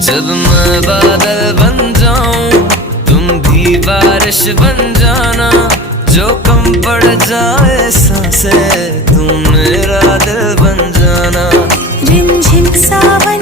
जब मैं बादल बन जाऊं तुम भी बारिश बन जाना, जो कम पड़ जाए सांसें तुम मेरा दिल बन जाना। रिमझिम सावन